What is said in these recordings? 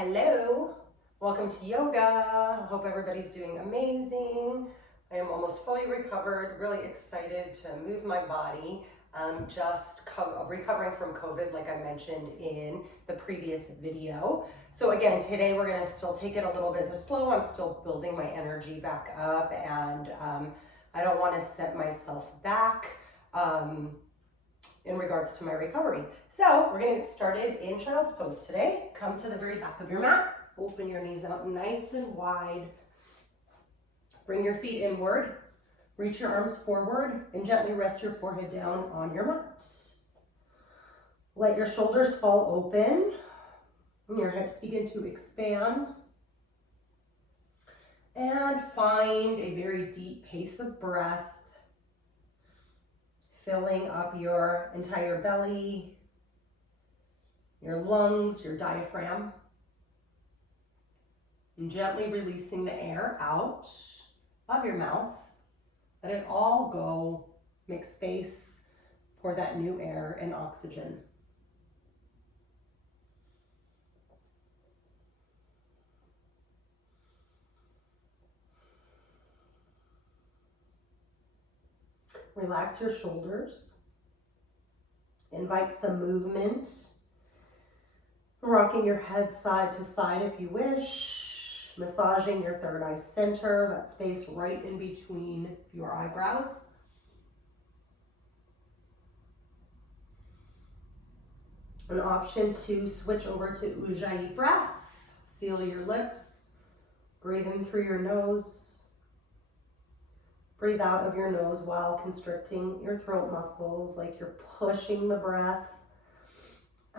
Hello, welcome to yoga. Hope everybody's doing amazing. I am almost fully recovered, really excited to move my body. Recovering from COVID, like I mentioned in the previous video. So again, today we're gonna still take it a little bit slow. I'm still building my energy back up, and I don't wanna set myself back in regards to my recovery. So we're gonna get started in child's pose today. Come to the very back of your mat. Open your knees out nice and wide. Bring your feet inward. Reach your arms forward and gently rest your forehead down on your mat. Let your shoulders fall open and your hips begin to expand. And find a very deep pace of breath, filling up your entire belly, your lungs, your diaphragm, and gently releasing the air out of your mouth. Let it all go. Make space for that new air and oxygen. Relax your shoulders. Invite some movement. Rocking your head side to side if you wish. Massaging your third eye center, that space right in between your eyebrows. An option to switch over to Ujjayi breath. Seal your lips. Breathe in through your nose. Breathe out of your nose while constricting your throat muscles, like you're pushing the breath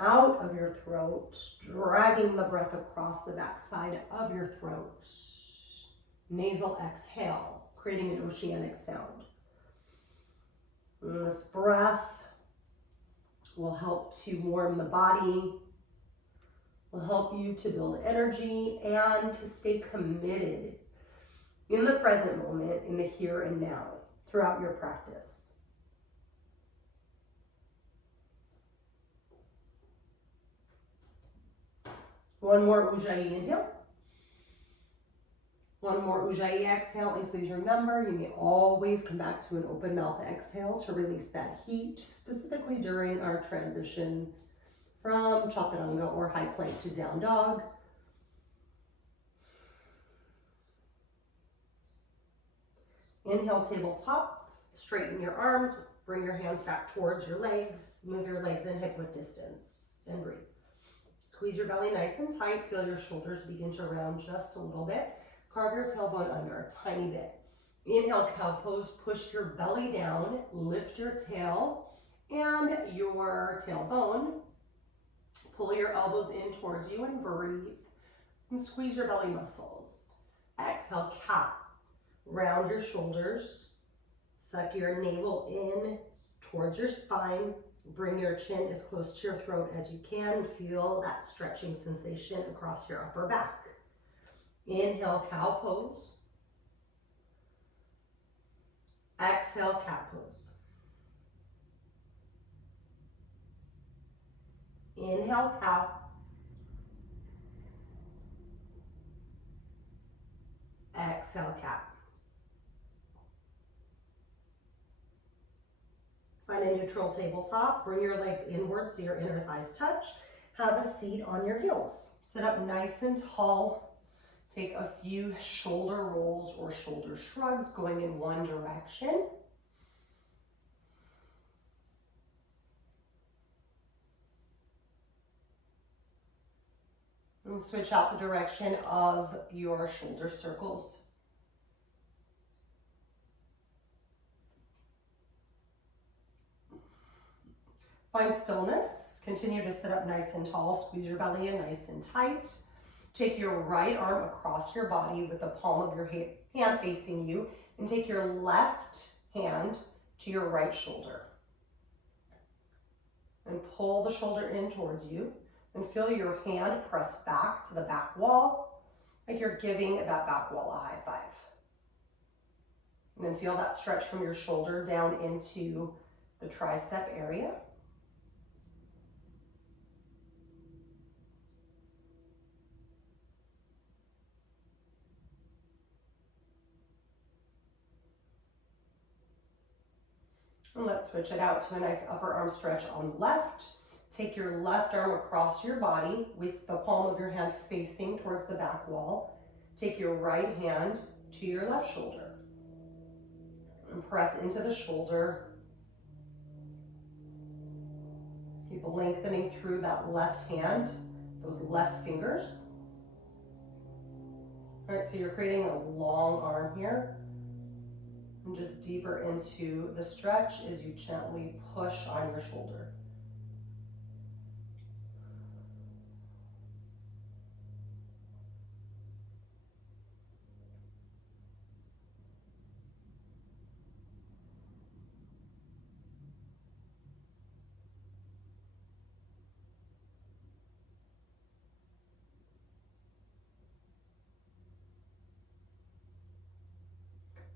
out of your throat, dragging the breath across the backside of your throat. Nasal exhale, creating an oceanic sound. And this breath will help to warm the body, will help you to build energy and to stay committed in the present moment, in the here and now, throughout your practice. One more Ujjayi inhale. One more Ujjayi exhale, and please remember, you may always come back to an open mouth exhale to release that heat, specifically during our transitions from Chaturanga or high plank to down dog. Inhale, tabletop. Straighten your arms, bring your hands back towards your legs, move your legs in hip width distance, and breathe. Squeeze your belly nice and tight. Feel your shoulders begin to round just a little bit. Carve your tailbone under a tiny bit. Inhale, cow pose. Push your belly down. Lift your tail and your tailbone. Pull your elbows in towards you and breathe. And squeeze your belly muscles. Exhale, cat. Round your shoulders. Suck your navel in towards your spine. Bring your chin as close to your throat as you can. Feel that stretching sensation across your upper back. Inhale, cow pose. Exhale, cat pose. Inhale, cow. Exhale, cat. Find a neutral tabletop. Bring your legs inward so your inner thighs touch. Have a seat on your heels. Sit up nice and tall. Take a few shoulder rolls or shoulder shrugs going in one direction. And switch out the direction of your shoulder circles. Find stillness. Continue to sit up nice and tall. Squeeze your belly in nice and tight. Take your right arm across your body with the palm of your hand facing you, and take your left hand to your right shoulder. And pull the shoulder in towards you, and feel your hand press back to the back wall, like you're giving that back wall a high five. And then feel that stretch from your shoulder down into the tricep area. And let's switch it out to a nice upper arm stretch on the left. Take your left arm across your body with the palm of your hand facing towards the back wall. Take your right hand to your left shoulder and press into the shoulder. Keep lengthening through that left hand, those left fingers. All right, so you're creating a long arm here. And just deeper into the stretch as you gently push on your shoulder.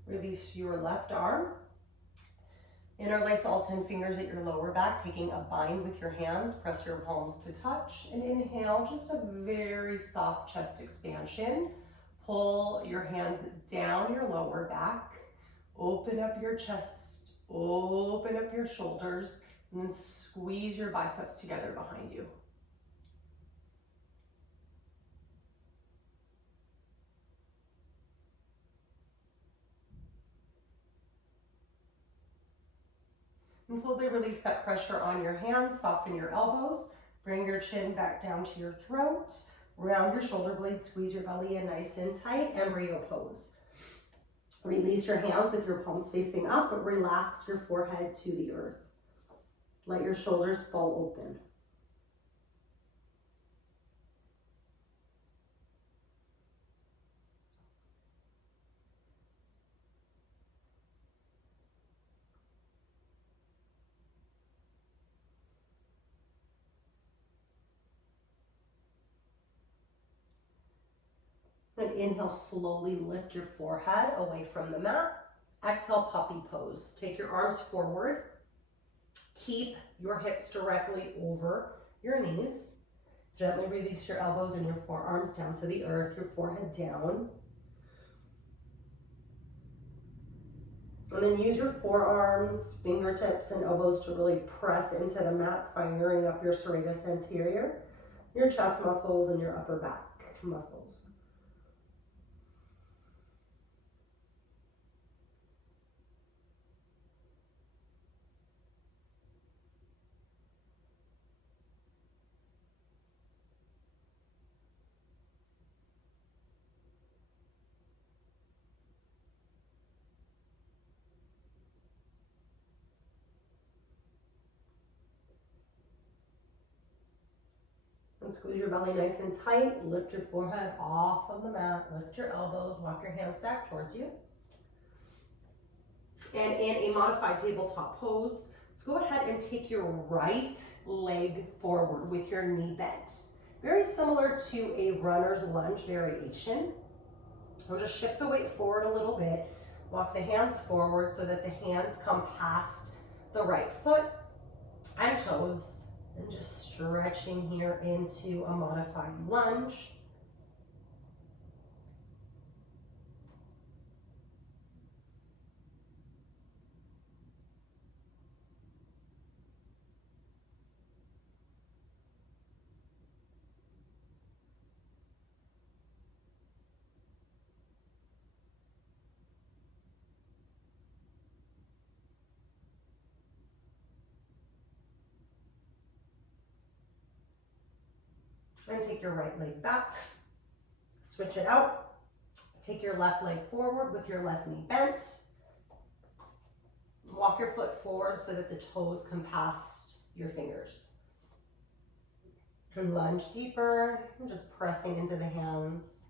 Release your left arm. Interlace all 10 fingers at your lower back, taking a bind with your hands. Press your palms to touch. And inhale, just a very soft chest expansion. Pull your hands down your lower back. Open up your chest. Open up your shoulders. And then squeeze your biceps together behind you. And slowly release that pressure on your hands, soften your elbows, bring your chin back down to your throat, round your shoulder blades, squeeze your belly in nice and tight, embryo pose. Release your hands with your palms facing up, but relax your forehead to the earth. Let your shoulders fall open. And inhale, slowly lift your forehead away from the mat. Exhale, puppy pose. Take your arms forward. Keep your hips directly over your knees. Gently release your elbows and your forearms down to the earth, your forehead down. And then use your forearms, fingertips, and elbows to really press into the mat, firing up your serratus anterior, your chest muscles, and your upper back muscles. And squeeze your belly nice and tight. Lift your forehead off of the mat. Lift your elbows. Walk your hands back towards you. And in a modified tabletop pose, let's go ahead and take your right leg forward with your knee bent. Very similar to a runner's lunge variation. We'll just shift the weight forward a little bit. Walk the hands forward so that the hands come past the right foot and toes. And just stretching here into a modified lunge. And take your right leg back, switch it out. Take your left leg forward with your left knee bent. Walk your foot forward so that the toes come past your fingers. And lunge deeper, and just pressing into the hands.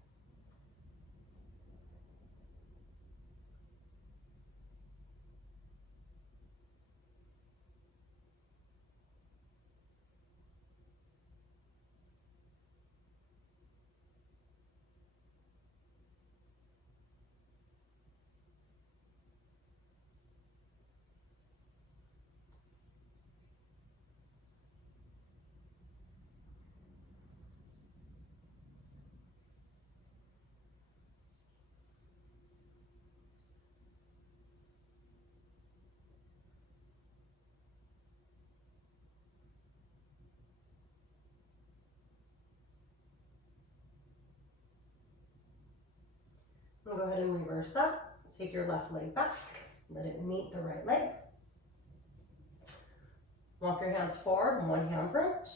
And go ahead and reverse that. Take your left leg back, let it meet the right leg. Walk your hands forward, one hand front.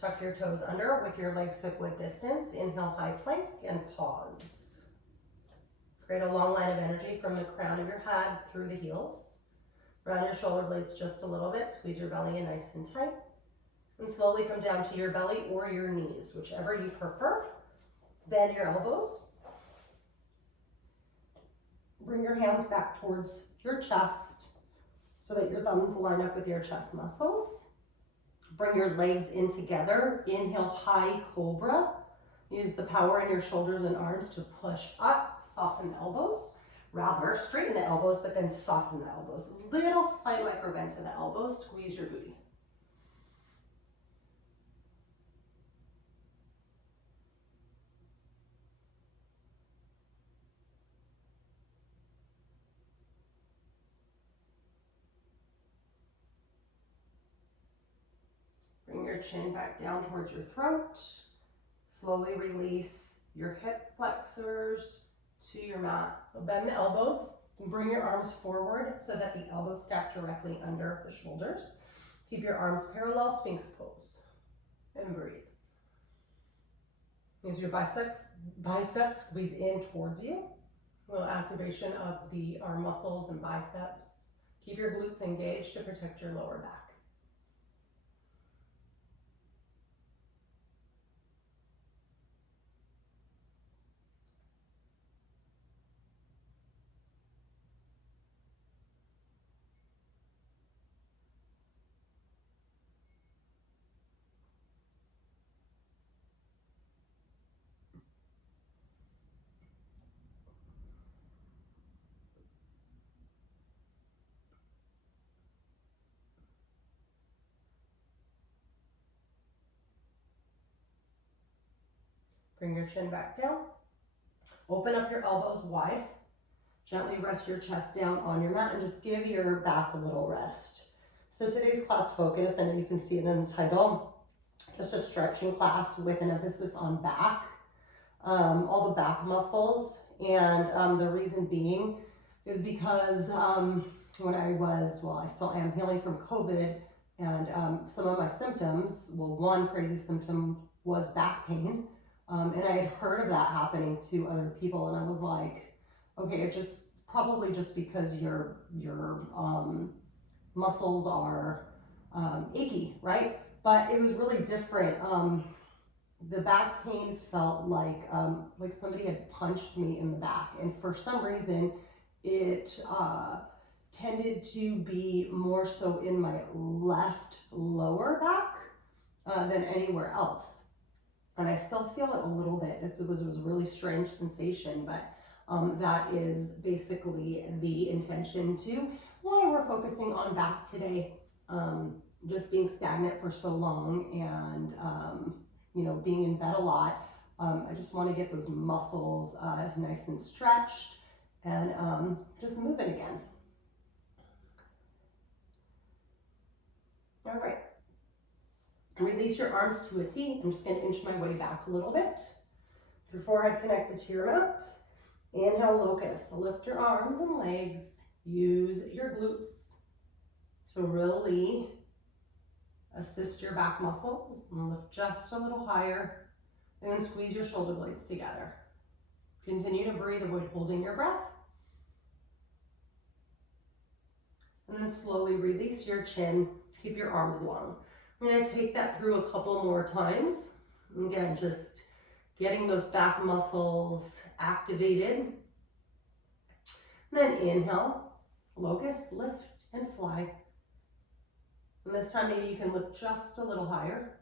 Tuck your toes under with your legs hip width distance. Inhale, high plank, and pause. Create a long line of energy from the crown of your head through the heels. Round your shoulder blades just a little bit. Squeeze your belly in nice and tight. And slowly come down to your belly or your knees, whichever you prefer. Bend your elbows. Bring your hands back towards your chest so that your thumbs line up with your chest muscles. Bring your legs in together. Inhale, high cobra. Use the power in your shoulders and arms to push up. Soften the elbows. Rather, straighten the elbows, but then soften the elbows. Little slight micro bend to the elbows. Squeeze your booty. Bring your chin back down towards your throat. Slowly release your hip flexors to your mat. Bend the elbows and bring your arms forward so that the elbows stack directly under the shoulders. Keep your arms parallel, Sphinx pose. And breathe. Use your biceps squeeze in towards you. A little activation of the arm muscles and biceps. Keep your glutes engaged to protect your lower back. Bring your chin back down. Open up your elbows wide. Gently rest your chest down on your mat and just give your back a little rest. So today's class focus, and you can see it in the title, just a stretching class with an emphasis on back, all the back muscles. And the reason being is because when I still am healing from COVID, and some of my symptoms, one crazy symptom was back pain. And I had heard of that happening to other people, and I was like, okay, it just probably just because your muscles are achy, right? But it was really different. The back pain felt like somebody had punched me in the back, and for some reason, it tended to be more so in my left lower back than anywhere else. And I still feel it a little bit. It was a really strange sensation, but that is basically the intention to why we're focusing on back today. Just being stagnant for so long and being in bed a lot. I just want to get those muscles nice and stretched and just moving again. All right. Release your arms to a T. I'm just going to inch my way back a little bit. Your forehead connected to your mat. Inhale, locust. Lift your arms and legs. Use your glutes to really assist your back muscles. And lift just a little higher. And then squeeze your shoulder blades together. Continue to breathe. Avoid holding your breath. And then slowly release your chin. Keep your arms long. I'm going to take that through a couple more times. Again, just getting those back muscles activated. And then inhale, locust, lift and fly. And this time maybe you can lift just a little higher.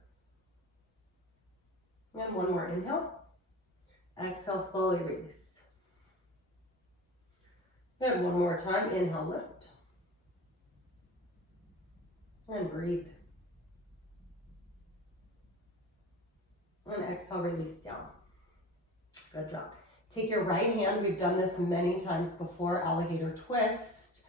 And one more inhale. Exhale, slowly release. And one more time, inhale, lift. And breathe. And exhale, release down. Good job. Take your right hand, we've done this many times before, alligator twist.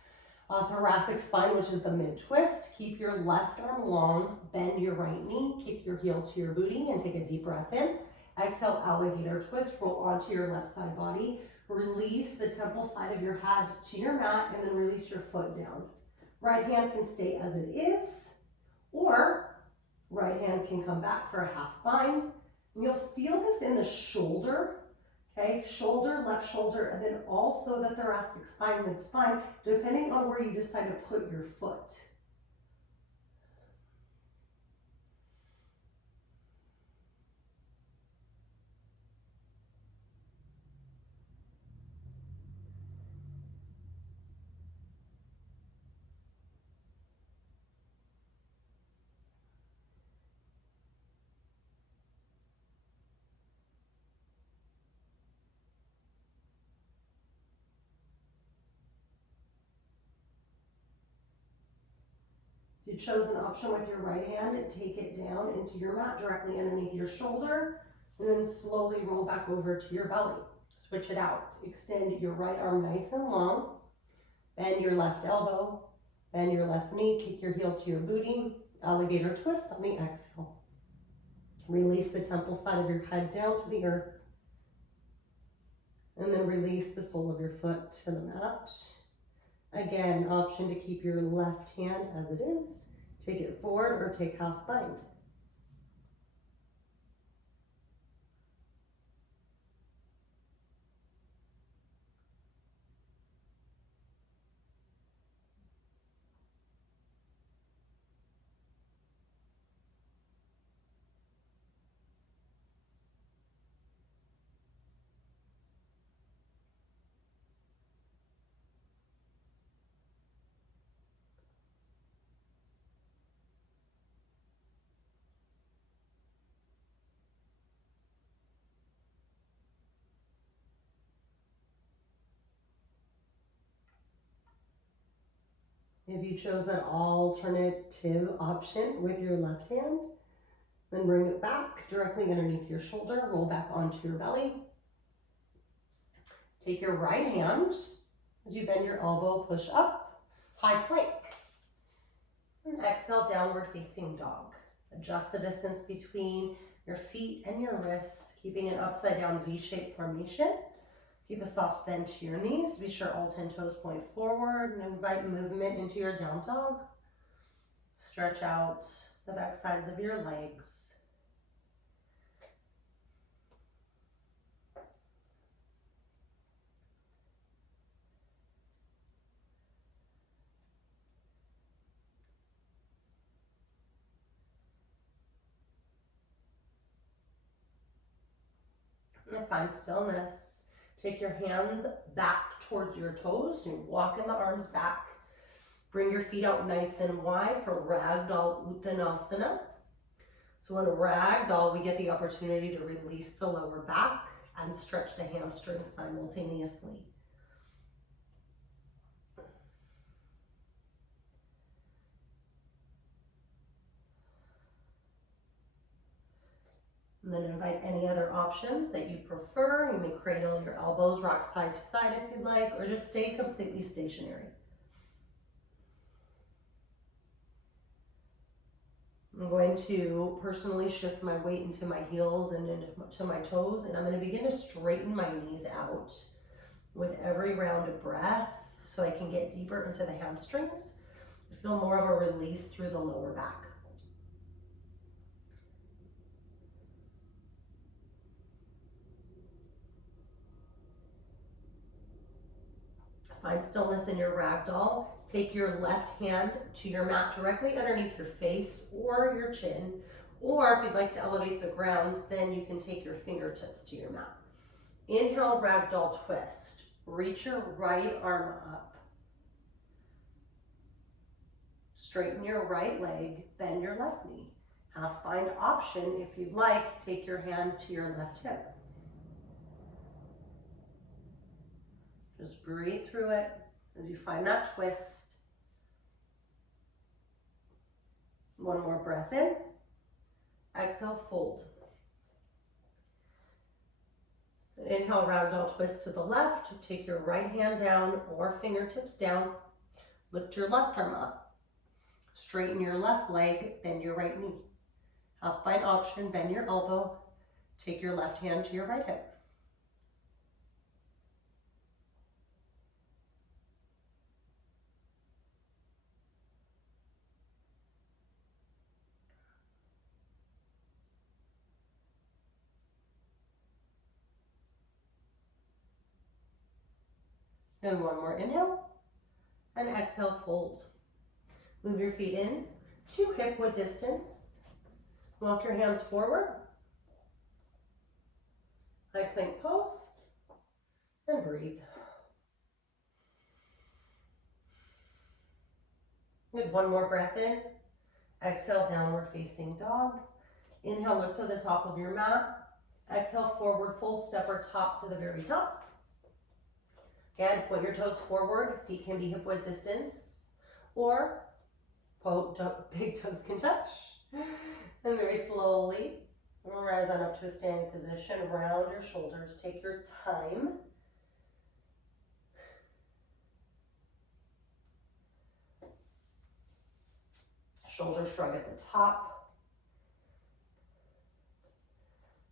Thoracic spine, which is the mid twist. Keep your left arm long, bend your right knee, kick your heel to your booty and take a deep breath in. Exhale, alligator twist, roll onto your left side body. Release the temple side of your head to your mat and then release your foot down. Right hand can stay as it is, or right hand can come back for a half bind. And you'll feel this in the shoulder, okay? Shoulder, left shoulder, and then also the thoracic spine, mid-spine, depending on where you decide to put your foot. If you chose an option with your right hand, take it down into your mat directly underneath your shoulder, and then slowly roll back over to your belly. Switch it out. Extend your right arm nice and long. Bend your left elbow. Bend your left knee. Kick your heel to your booty. Alligator twist on the exhale. Release the temple side of your head down to the earth. And then release the sole of your foot to the mat. Again, option to keep your left hand as it is. Take it forward or take half bind. If you chose an alternative option with your left hand, then bring it back directly underneath your shoulder, roll back onto your belly. Take your right hand, as you bend your elbow, push up, high plank. And exhale, downward facing dog. Adjust the distance between your feet and your wrists, keeping an upside down V-shaped formation. Keep a soft bend to your knees. Be sure all 10 toes point forward and invite movement into your down dog. Stretch out the back sides of your legs. And find stillness. Take your hands back towards your toes and walk in the arms back. Bring your feet out nice and wide for Ragdoll Uttanasana. So in a Ragdoll, we get the opportunity to release the lower back and stretch the hamstrings simultaneously. And then invite any other options that you prefer. You may cradle your elbows, rock side to side if you'd like, or just stay completely stationary. I'm going to personally shift my weight into my heels and into my toes, and I'm going to begin to straighten my knees out with every round of breath so I can get deeper into the hamstrings. I feel more of a release through the lower back. Find stillness in your ragdoll. Take your left hand to your mat directly underneath your face or your chin. Or if you'd like to elevate the grounds, then you can take your fingertips to your mat. Inhale, ragdoll twist. Reach your right arm up. Straighten your right leg, bend your left knee. Half bind option, if you'd like, take your hand to your left hip. Just breathe through it as you find that twist. One more breath in. Exhale, fold. Inhale, ragdoll twist to the left. Take your right hand down or fingertips down. Lift your left arm up. Straighten your left leg, bend your right knee. Half bind option, bend your elbow. Take your left hand to your right hip. And one more inhale. And exhale, fold. Move your feet in to hip width distance. Walk your hands forward. High plank pose. And breathe. Good, one more breath in. Exhale, downward facing dog. Inhale, look to the top of your mat. Exhale, forward fold, step or top to the very top. Again, point your toes forward. Feet can be hip width distance, or big toes can touch. And very slowly, rise on up to a standing position. Round your shoulders. Take your time. Shoulders shrug at the top.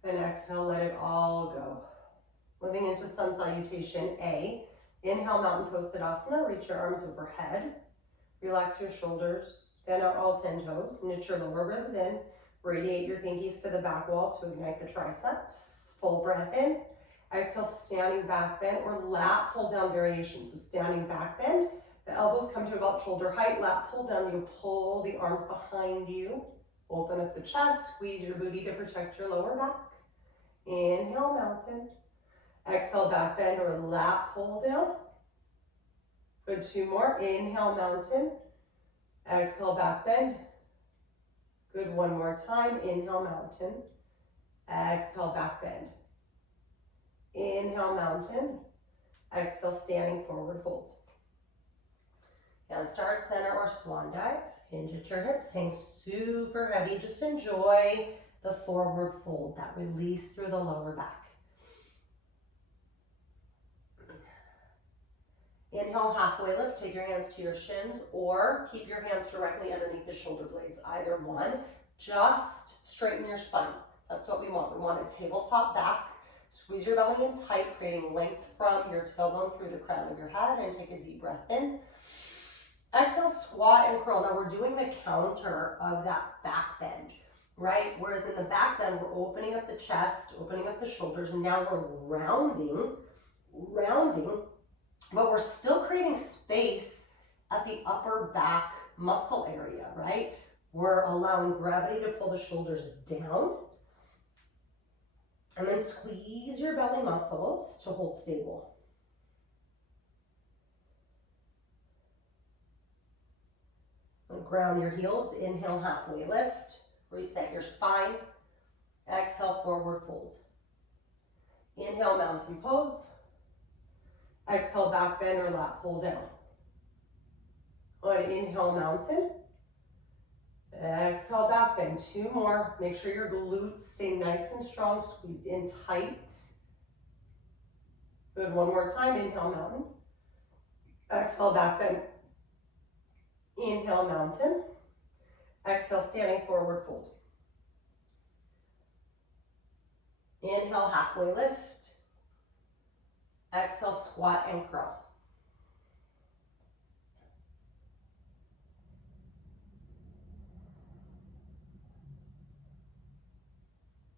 And exhale, let it all go. Moving into sun salutation A. Inhale, mountain pose Tadasana. Reach your arms overhead. Relax your shoulders. Bend out all 10 toes. Knit your lower ribs in. Radiate your pinkies to the back wall to ignite the triceps. Full breath in. Exhale, standing back bend or lat pull down variation. So standing back bend. The elbows come to about shoulder height. Lat pull down. You pull the arms behind you. Open up the chest. Squeeze your booty to protect your lower back. Inhale, mountain. Exhale, back bend or lat pull down. Good, 2 more. Inhale, mountain. Exhale, back bend. Good, 1 more time. Inhale, mountain. Exhale, back bend. Inhale, mountain. Exhale, standing forward fold. And start center or swan dive. Hinge at your hips. Hang super heavy. Just enjoy the forward fold, that release through the lower back. Inhale, halfway lift. Take your hands to your shins or keep your hands directly underneath the shoulder blades. Either one. Just straighten your spine. That's what we want. We want a tabletop back. Squeeze your belly in tight, creating length from your tailbone through the crown of your head, and take a deep breath in. Exhale, squat and curl. Now we're doing the counter of that back bend, right? Whereas in the back bend, we're opening up the chest, opening up the shoulders, and now we're rounding, but we're still creating space at the upper back muscle area, right? We're allowing gravity to pull the shoulders down. And then squeeze your belly muscles to hold stable. And ground your heels. Inhale, halfway lift. Reset your spine. Exhale, forward fold. Inhale, mountain pose. Exhale, back bend or lat pull down. Good, inhale, mountain. Exhale, back bend. 2 more. Make sure your glutes stay nice and strong, squeezed in tight. Good, 1 more time. Inhale, mountain. Exhale, back bend. Inhale, mountain. Exhale, standing forward fold. Inhale, halfway lift. Exhale, squat and curl.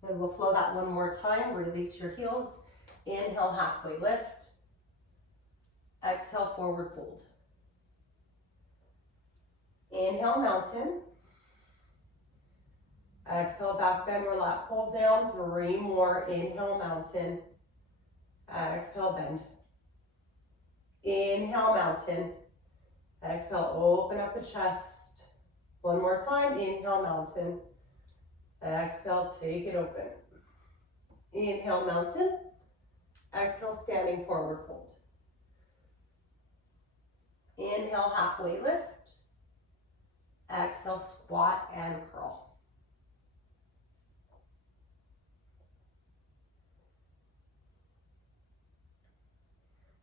And we'll flow that 1 more time. Release your heels. Inhale, halfway lift. Exhale, forward fold. Inhale, mountain. Exhale, back bend or lat pull down. 3 more. Inhale, mountain. Exhale, bend. Inhale, mountain. Exhale, open up the chest. 1 more time. Inhale, mountain. Exhale, take it open. Inhale, mountain. Exhale, standing forward fold. Inhale, halfway lift. Exhale, squat and curl.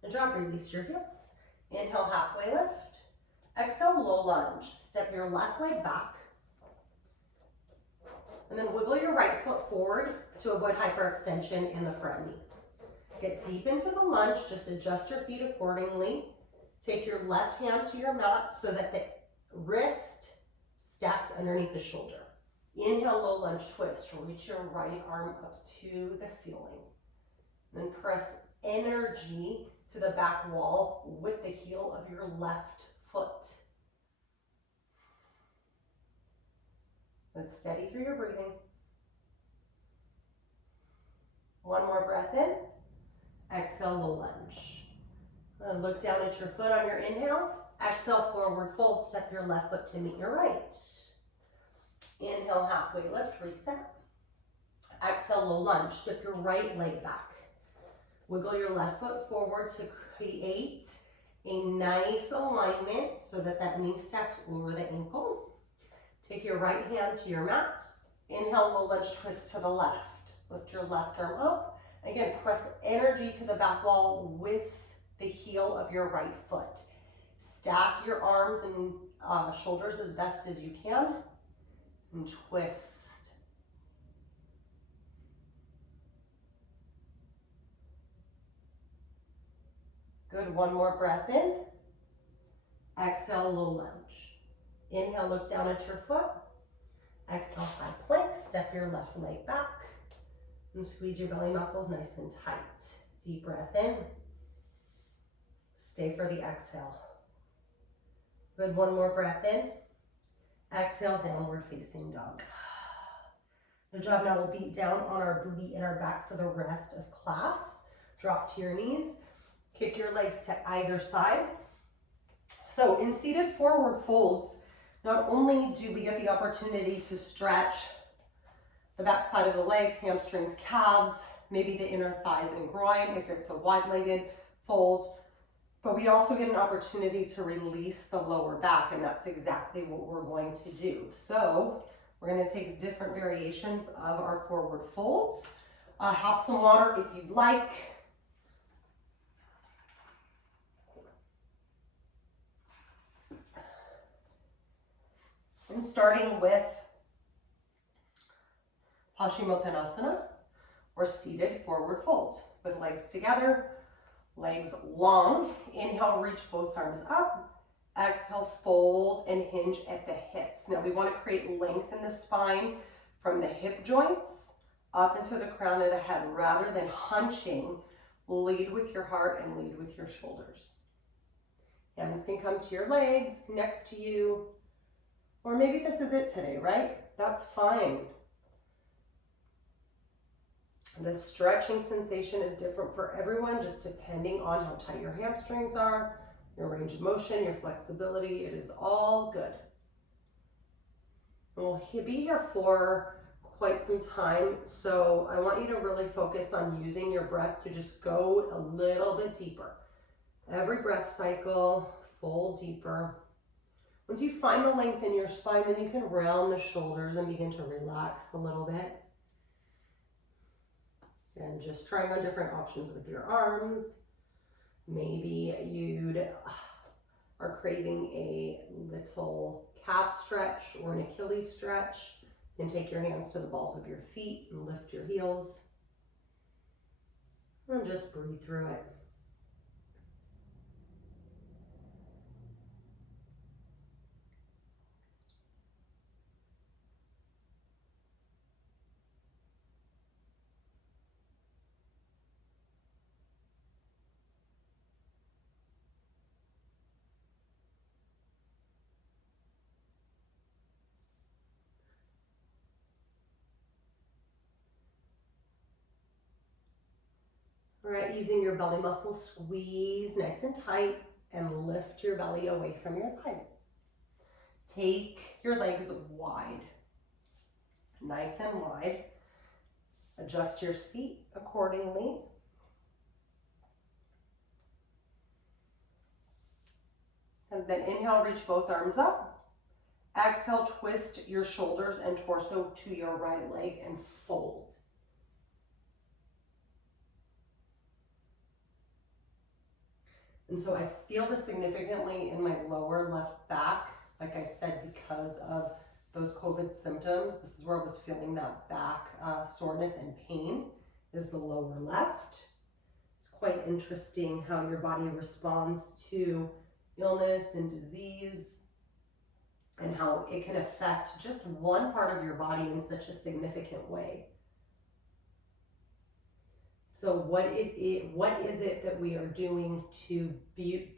Good job, release your hips. Inhale, halfway lift. Exhale, low lunge. Step your left leg back. And then wiggle your right foot forward to avoid hyperextension in the front knee. Get deep into the lunge, just adjust your feet accordingly. Take your left hand to your mat so that the wrist stacks underneath the shoulder. Inhale, low lunge twist. Reach your right arm up to the ceiling. Then press energy to the back wall with the heel of your left foot. Let's steady through your breathing. One more breath in. Exhale, low lunge. Look down at your foot on your inhale. Exhale, forward fold. Step your left foot to meet your right. Inhale, halfway lift, reset. Exhale, low lunge. Dip your right leg back. Wiggle your left foot forward to create a nice alignment so that that knee stacks over the ankle. Take your right hand to your mat. Inhale, low lunge, twist to the left. Lift your left arm up. Again, press energy to the back wall with the heel of your right foot. Stack your arms and shoulders as best as you can and twist. Good, one more breath in. Exhale, low lunge. Inhale, look down at your foot. Exhale, high plank. Step your left leg back and squeeze your belly muscles nice and tight. Deep breath in. Stay for the exhale. Good, one more breath in. Exhale, downward facing dog. Good job. Now we'll beat down on our booty and our back for the rest of class. Drop to your knees. Kick your legs to either side. So in seated forward folds, not only do we get the opportunity to stretch the back side of the legs, hamstrings, calves, maybe the inner thighs and groin if it's a wide-legged fold, but we also get an opportunity to release the lower back, and that's exactly what we're going to do. So we're going to take different variations of our forward folds. Have some water if you'd like. And starting with Paschimottanasana, or seated forward fold, with legs together, legs long. Inhale, reach both arms up. Exhale, fold and hinge at the hips. Now we want to create length in the spine from the hip joints up into the crown of the head. Rather than hunching, lead with your heart and lead with your shoulders. Hands can come to your legs, next to you. Or maybe this is it today, right? That's fine. The stretching sensation is different for everyone, just depending on how tight your hamstrings are, your range of motion, your flexibility. It is all good. We'll be here for quite some time, so I want you to really focus on using your breath to just go a little bit deeper. Every breath cycle, fold deeper. Once you find the length in your spine, then you can round the shoulders and begin to relax a little bit. And just trying on different options with your arms. Maybe you are craving a little calf stretch or an Achilles stretch. And take your hands to the balls of your feet and lift your heels. And just breathe through it. All right, using your belly muscles, squeeze nice and tight and lift your belly away from your thigh. Take your legs wide, nice and wide. Adjust your seat accordingly. And then inhale, reach both arms up. Exhale, twist your shoulders and torso to your right leg and fold. And so I feel this significantly in my lower left back, like I said, because of those COVID symptoms. This is where I was feeling that back soreness and pain, is the lower left. It's quite interesting how your body responds to illness and disease, and how it can affect just one part of your body in such a significant way. So what is it that we are doing to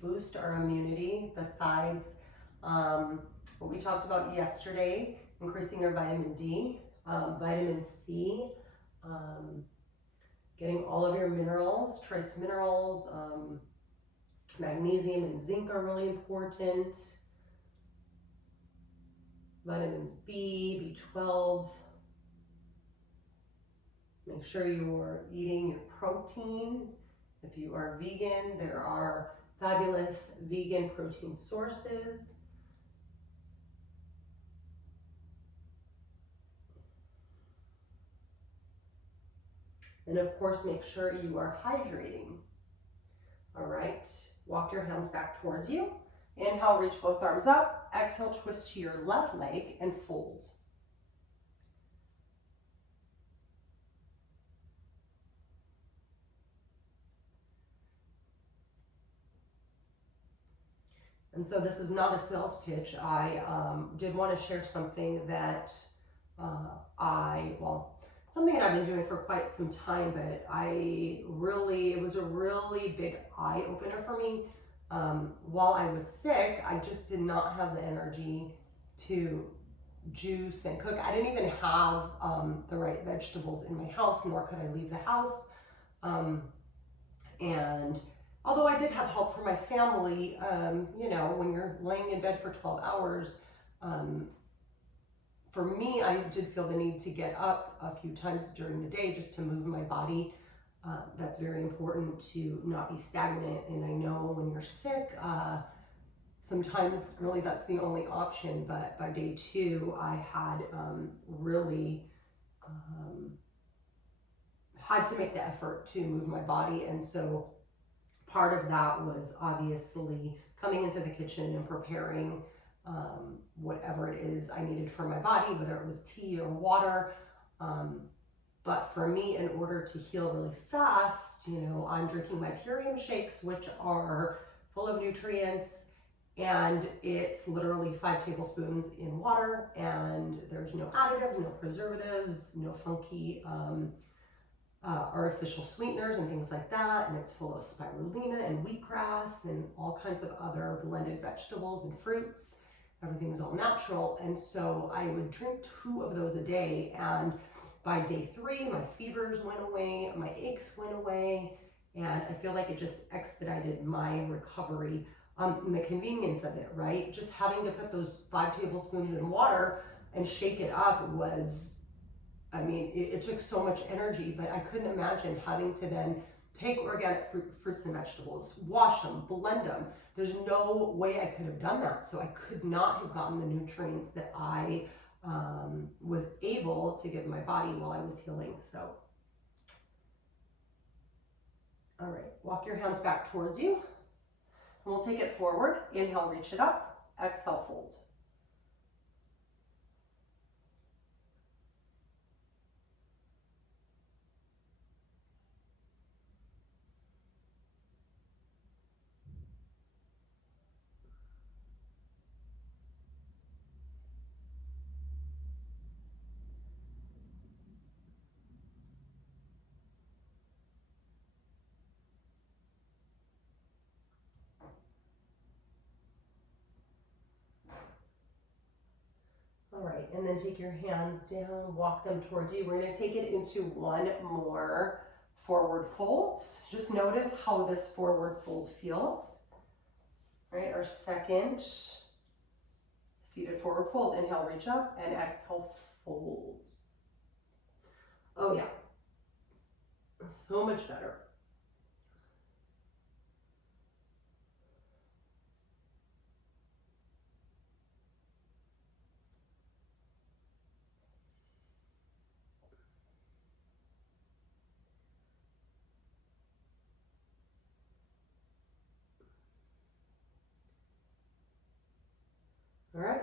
boost our immunity besides what we talked about yesterday, increasing our vitamin D, vitamin C, getting all of your minerals, trace minerals, magnesium and zinc are really important. Vitamins B, B12. Make sure you're eating your protein. If you are vegan, there are fabulous vegan protein sources. And of course, make sure you are hydrating. All right, walk your hands back towards you. Inhale, reach both arms up. Exhale, twist to your left leg and fold. And so this is not a sales pitch. I did want to share something that something that I've been doing for quite some time, but it was a really big eye opener for me. While I was sick, I just did not have the energy to juice and cook. I didn't even have the right vegetables in my house, nor could I leave the house. And although I did have help from my family, when you're laying in bed for 12 hours, for me, I did feel the need to get up a few times during the day just to move my body. That's very important to not be stagnant. And I know when you're sick, sometimes really that's the only option. But by day 2, I had really had to make the effort to move my body. And so part of that was obviously coming into the kitchen and preparing whatever it is I needed for my body, whether it was tea or water. But for me, in order to heal really fast, I'm drinking my Purium shakes, which are full of nutrients, and it's literally 5 tablespoons in water, and there's no additives, no preservatives, no funky artificial sweeteners and things like that. And it's full of spirulina and wheatgrass and all kinds of other blended vegetables and fruits. Everything's all natural. And so I would drink 2 of those a day. And by day 3, my fevers went away, my aches went away, and I feel like it just expedited my recovery. And the convenience of it, right? Just having to put those 5 tablespoons in water and shake it up was, it took so much energy, but I couldn't imagine having to then take organic fruits and vegetables, wash them, blend them. There's no way I could have done that. So I could not have gotten the nutrients that I was able to give my body while I was healing. So, all right, walk your hands back towards you. And we'll take it forward. Inhale, reach it up. Exhale, fold. All right, and then take your hands down, walk them towards you. We're going to take it into one more forward fold. Just notice how this forward fold feels. All right, our second seated forward fold. Inhale, reach up, and exhale, fold. Oh yeah, so much better. All right,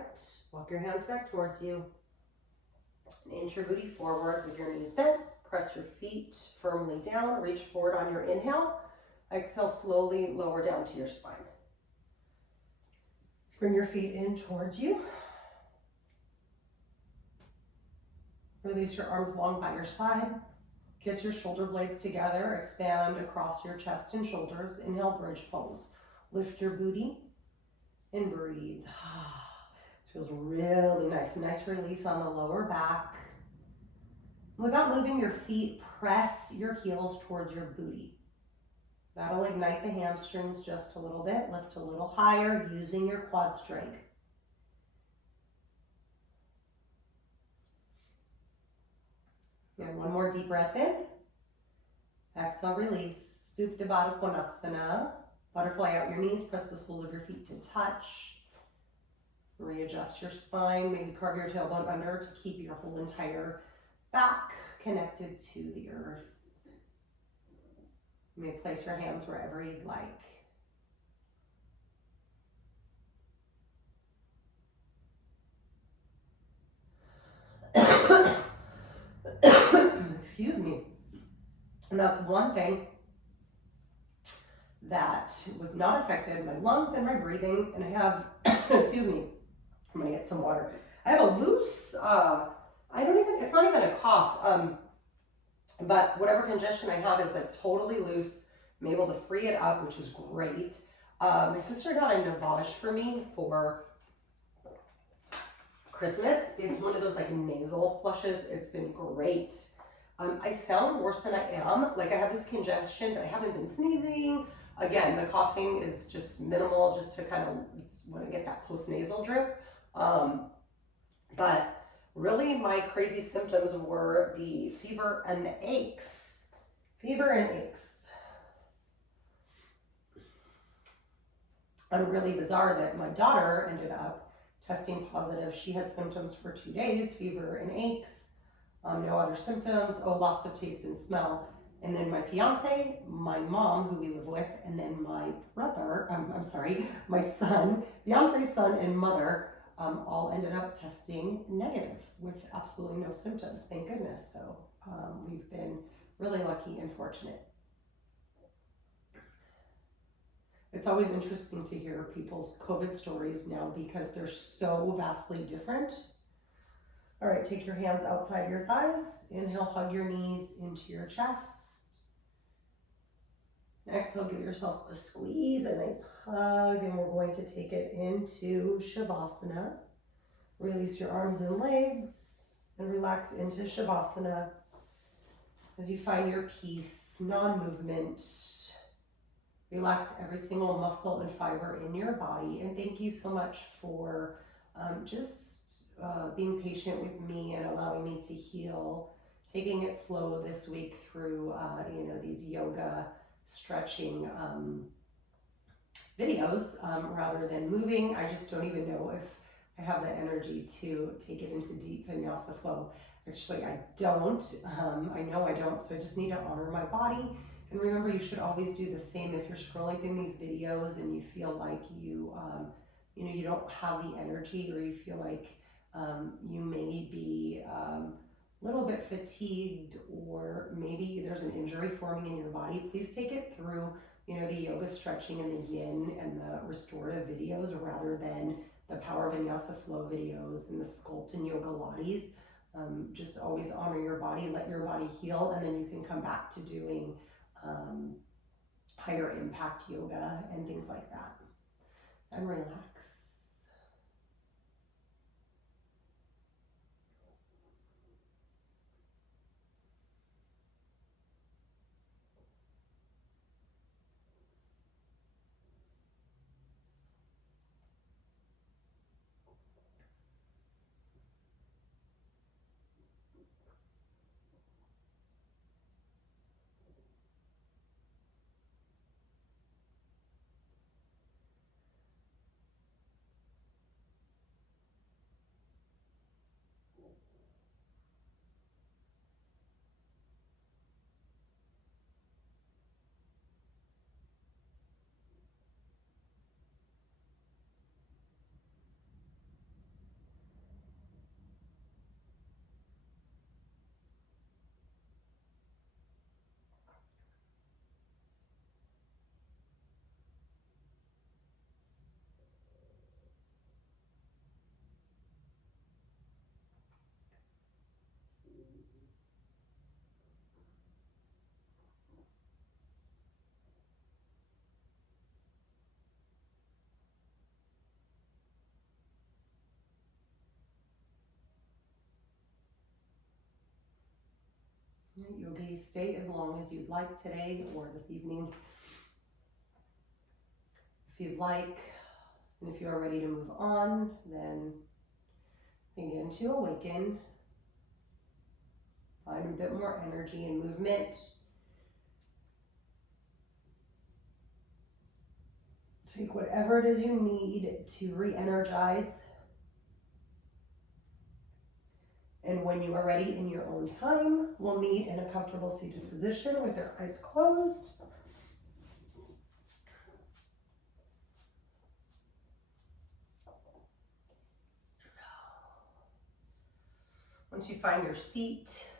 walk your hands back towards you. And inch your booty forward with your knees bent. Press your feet firmly down. Reach forward on your inhale. Exhale, slowly lower down to your spine. Bring your feet in towards you. Release your arms long by your side. Kiss your shoulder blades together, expand across your chest and shoulders. Inhale, bridge pose. Lift your booty and breathe. It feels really nice. Nice release on the lower back. Without moving your feet, press your heels towards your booty. That'll ignite the hamstrings just a little bit. Lift a little higher using your quad strength. And one more deep breath in. Exhale, release. Supta Baddha Konasana. Butterfly out your knees. Press the soles of your feet to touch. Readjust your spine. Maybe carve your tailbone under to keep your whole entire back connected to the earth. You may place your hands wherever you'd like. Excuse me. And that's one thing that was not affected, my lungs and my breathing. And I have, excuse me, I'm gonna get some water. I have a loose, it's not even a cough, but whatever congestion I have is like totally loose. I'm able to free it up, which is great. My sister got a Navage for me for Christmas. It's one of those like nasal flushes. It's been great. I sound worse than I am. Like I have this congestion, but I haven't been sneezing. Again, the coughing is just minimal, just to kind of, it's when I get that post-nasal drip. But really my crazy symptoms were the fever and the aches. Fever and aches. And really bizarre that my daughter ended up testing positive. She had symptoms for 2 days, fever and aches, no other symptoms, loss of taste and smell. And then my fiance, my mom, who we live with, and then my brother, my son, fiance's son and mother, all ended up testing negative with absolutely no symptoms, thank goodness. So we've been really lucky and fortunate. It's always interesting to hear people's COVID stories now because they're so vastly different. All right, take your hands outside your thighs. Inhale, hug your knees into your chest. Exhale, give yourself a squeeze, a nice hug, and we're going to take it into Shavasana. Release your arms and legs and relax into Shavasana as you find your peace, non-movement. Relax every single muscle and fiber in your body. And thank you so much for being patient with me and allowing me to heal, taking it slow this week through, these yoga stretching videos rather than moving. I just don't even know if I have the energy to take it into deep vinyasa flow. Actually, I don't. I know I don't, so I just need to honor my body. And remember, you should always do the same if you're scrolling through these videos and you feel like you don't have the energy, or you feel like you may be a little bit fatigued, or maybe there's an injury forming in your body. Please take it through, the yoga stretching and the yin and the restorative videos rather than the power vinyasa flow videos and the sculpt and yoga lattes. Just always honor your body, let your body heal, and then you can come back to doing higher impact yoga and things like that. And relax. Yogi, stay as long as you'd like today or this evening, if you'd like. And if you are ready to move on, then begin to awaken. Find a bit more energy and movement. Take whatever it is you need to re-energize. And when you are ready in your own time, we'll meet in a comfortable seated position with your eyes closed. Once you find your seat,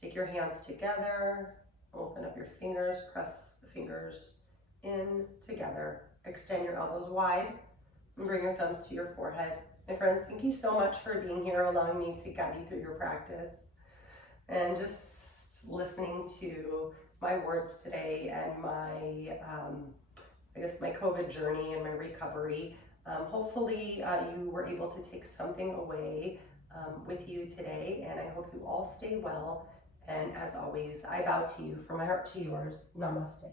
take your hands together, open up your fingers, press the fingers in together, extend your elbows wide, and bring your thumbs to your forehead. My friends, thank you so much for being here, allowing me to guide you through your practice, and just listening to my words today and my, my COVID journey and my recovery. Hopefully you were able to take something away with you today, and I hope you all stay well. And as always, I bow to you from my heart to yours. Namaste.